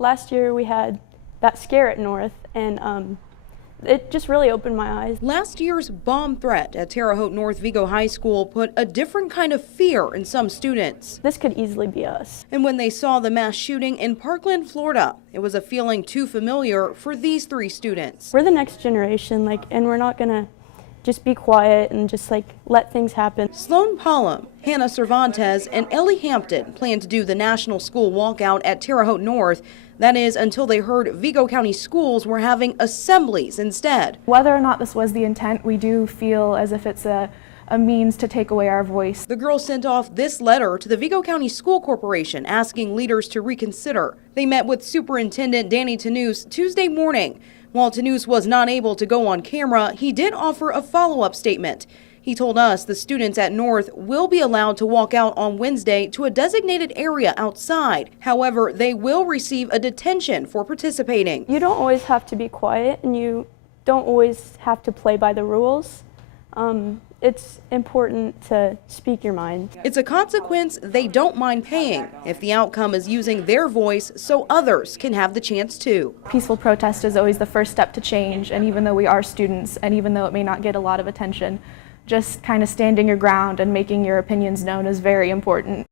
Last year we had that scare at North, and it just really opened my eyes. Last year's bomb threat at Terre Haute North Vigo High School put a different kind of fear in some students. This could easily be us. And when they saw the mass shooting in Parkland, Florida, it was a feeling too familiar for these three students. We're the next generation, and we're not gonna just be quiet and just let things happen. Sloan Pollum, Hannah Cervantes, and Ellie Hampton plan to do the National School Walkout at Terre Haute North. That is until they heard Vigo County schools were having assemblies instead. Whether or not this was the intent, we do feel as if it's a means to take away our voice. The girls sent off this letter to the Vigo County School Corporation asking leaders to reconsider. They met with Superintendent Danny Tanous Tuesday morning. While Tanous was not able to go on camera, he did offer a follow-up statement. He told us the students at North will be allowed to walk out on Wednesday to a designated area outside. However, they will receive a detention for participating. You don't always have to be quiet, and you don't always have to play by the rules. It's important to speak your mind. It's a consequence they don't mind paying if the outcome is using their voice so others can have the chance to. Peaceful protest is always the first step to change, and even though we are students, and even though it may not get a lot of attention, just kind of standing your ground and making your opinions known is very important.